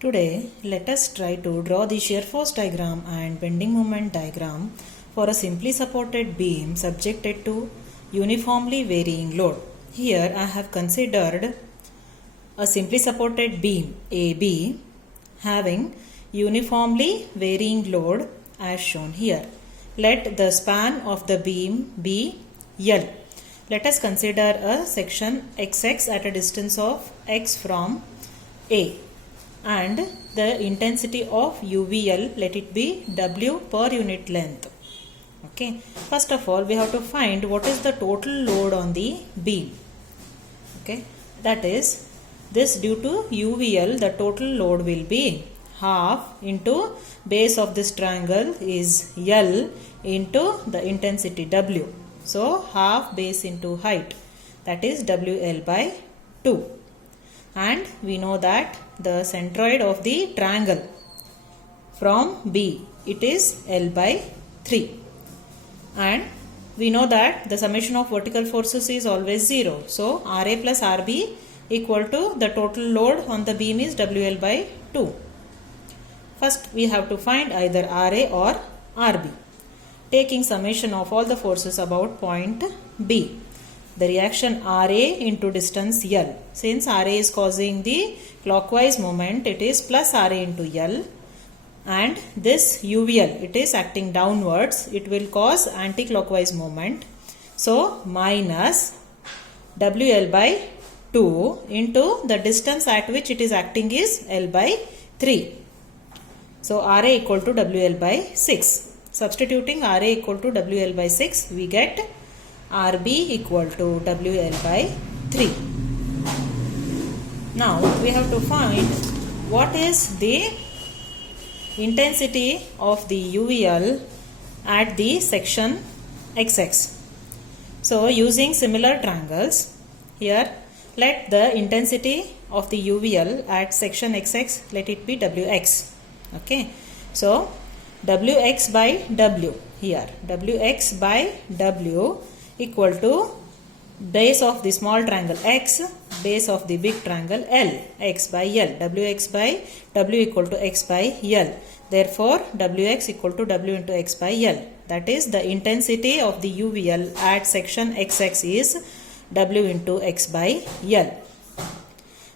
Today, let us try to draw the shear force diagram and bending moment diagram for a simply supported beam subjected to uniformly varying load. Here I have considered a simply supported beam AB having uniformly varying load as shown here. Let the span of the beam be L. Let us consider a section XX at a distance of x from A. And the intensity of UVL, let it be W per unit length. Okay, first of all we have to find what is the total load on the beam. Okay, that is this due to UVL the total load will be half into base of this triangle is L into the intensity W. So half base into height, that is WL by 2. And we know that the centroid of the triangle from B, it is L by 3. And we know that the summation of vertical forces is always 0. So RA plus RB equal to the total load on the beam is WL by 2. First we have to find either RA or RB, taking summation of all the forces about point B. The reaction RA into distance L. Since RA is causing the clockwise moment, it is plus RA into L. And this UVL, it is acting downwards. It will cause anti-clockwise moment. So, minus WL by 2 into the distance at which it is acting is L by 3. So, RA equal to WL by 6. Substituting RA equal to WL by 6, we get RB equal to WL by 3. Now we have to find what is the intensity of the UVL at the section XX. So using similar triangles, here let the intensity of the UVL at section XX, let it be WX. Okay, so WX by W here, WX by W equal to base of the small triangle X, base of the big triangle L, X by L. WX by W equal to X by L. Therefore, WX equal to W into X by L. That is the intensity of the UVL at section XX is W into X by L.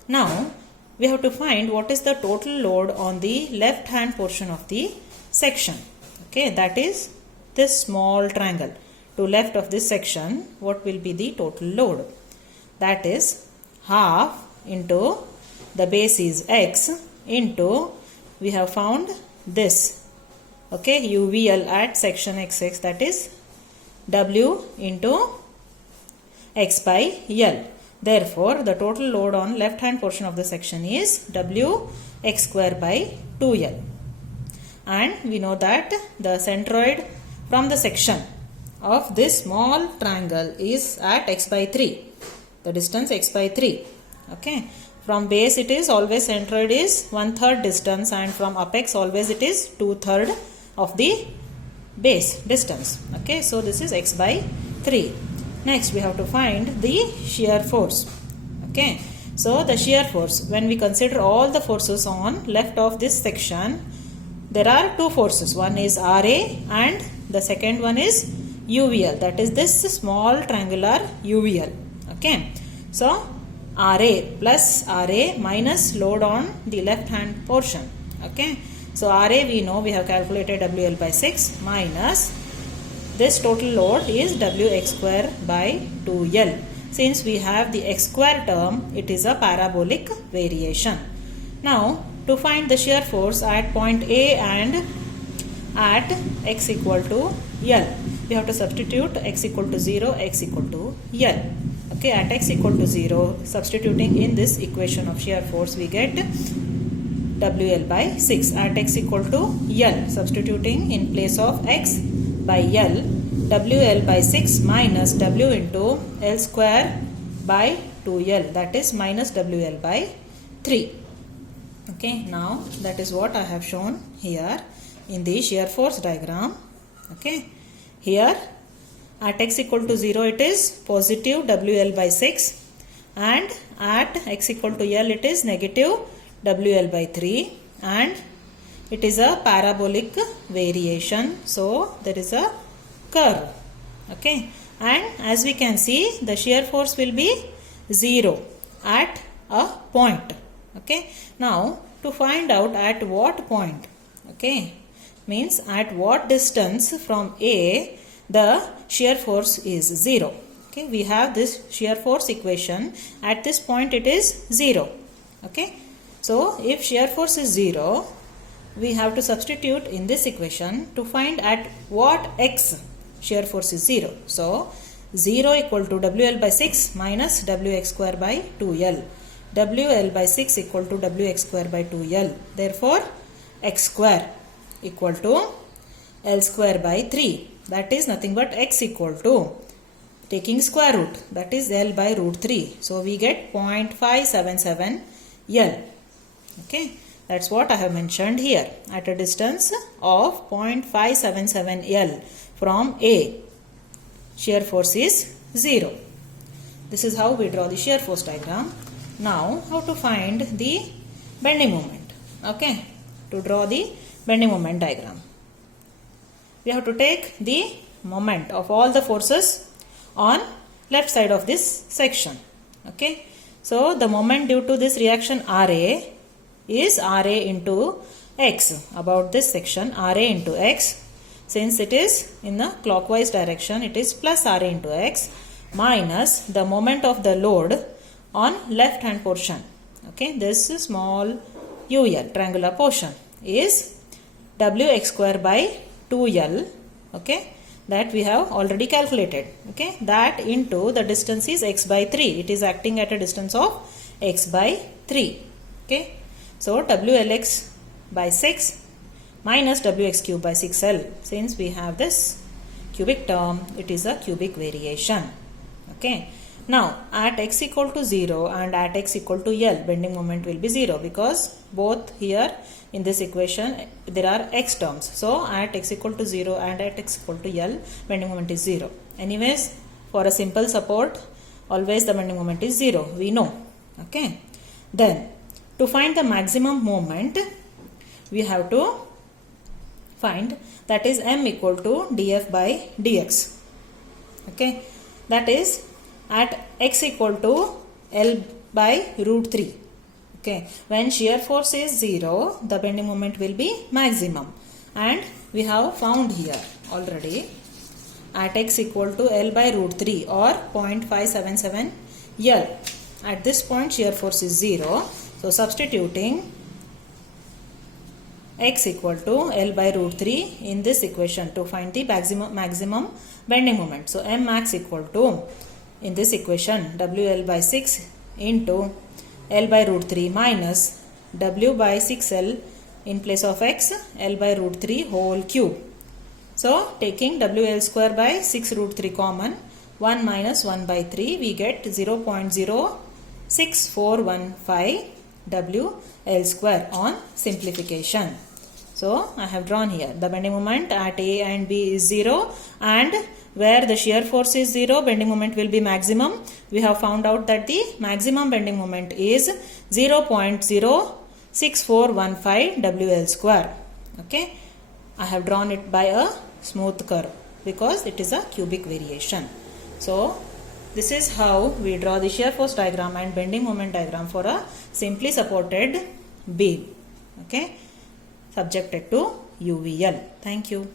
Now, we have to find what is the total load on the left hand portion of the section. Okay, that is this small triangle. To left of this section, what will be the total load? That is half into the base is X into, we have found this, okay, UVL at section XX, that is W into X by L. Therefore, the total load on left hand portion of the section is W X square by 2L. And we know that the centroid from the section of this small triangle is at x by 3, the distance x by 3. Okay, from base it is always centroid is 1/3 distance, and from apex always it is 2/3 of the base distance. Okay, so this is x by 3. Next we have to find the shear force. Okay, so the shear force, when we consider all the forces on left of this section, there are two forces. One is RA and the second one is UVL, that is this small triangular UVL. Okay, so RA plus RA minus load on the left hand portion. Okay, so RA we know, we have calculated WL by 6 minus this total load is WX square by 2L. Since we have the x square term, it is a parabolic variation. Now to find the shear force at point A and at x equal to L, we have to substitute x equal to 0, x equal to L. Okay, at x equal to 0, substituting in this equation of shear force, we get WL by 6. At x equal to L, substituting in place of x by L, WL by 6 minus W into L square by 2L, that is minus WL by 3. Okay, now that is what I have shown here in the shear force diagram. Okay, here at x equal to 0 it is positive WL by 6, and at x equal to L it is negative WL by 3, and it is a parabolic variation, so there is a curve. Okay, and as we can see, the shear force will be 0 at a point. Okay, now to find out at what point, okay, means at what distance from A the shear force is 0. Okay, we have this shear force equation. At this point it is 0. Okay, so if shear force is 0, we have to substitute in this equation to find at what x shear force is 0. So 0 equal to WL by 6 minus WX square by 2L. WL by 6 equal to WX square by 2L. Therefore, x square equal to L square by 3. That is nothing but x equal to, taking square root, that is L by root 3. So we get 0.577 L. Okay, that's what I have mentioned here. At a distance of 0.577 L from A, shear force is 0. This is how we draw the shear force diagram. Now, how to find the bending moment? Okay, to draw the bending moment diagram, we have to take the moment of all the forces on left side of this section. Okay, so the moment due to this reaction RA is RA into X. About this section, RA into X, since it is in the clockwise direction, it is plus RA into X minus the moment of the load on left hand portion. Okay, this small UL triangular portion is WX square by 2L. Okay, that we have already calculated. Okay, that into the distance is x by 3. It is acting at a distance of x by 3. Okay, so WLX by 6 minus WX cube by 6L. Since we have this cubic term, it is a cubic variation. Okay, now at x equal to 0 and at x equal to L, bending moment will be 0, because both here in this equation there are x terms. So at x equal to 0 and at x equal to L, bending moment is 0. Anyways, for a simple support, always the bending moment is 0, we know. Okay, then to find the maximum moment, we have to find, that is m equal to df by dx. Okay, that is at x equal to L by root 3. Okay, when shear force is 0, the bending moment will be maximum, and we have found here already at x equal to L by root 3 or 0.577 L. At this point shear force is 0, so substituting x equal to L by root 3 in this equation to find the maximum bending moment. So m max equal to, in this equation, WL by 6 into L by root 3 minus W by 6L in place of x, L by root 3 whole cube. So taking WL square by 6 root 3 common, 1 minus 1 by 3, we get 0.06415 WL square on simplification. So I have drawn here the bending moment at A and B is 0, and where the shear force is 0, bending moment will be maximum. We have found out that the maximum bending moment is 0.06415 WL square. Okay, I have drawn it by a smooth curve because it is a cubic variation. So this is how we draw the shear force diagram and bending moment diagram for a simply supported beam. Okay, subjected to UVL. Thank you.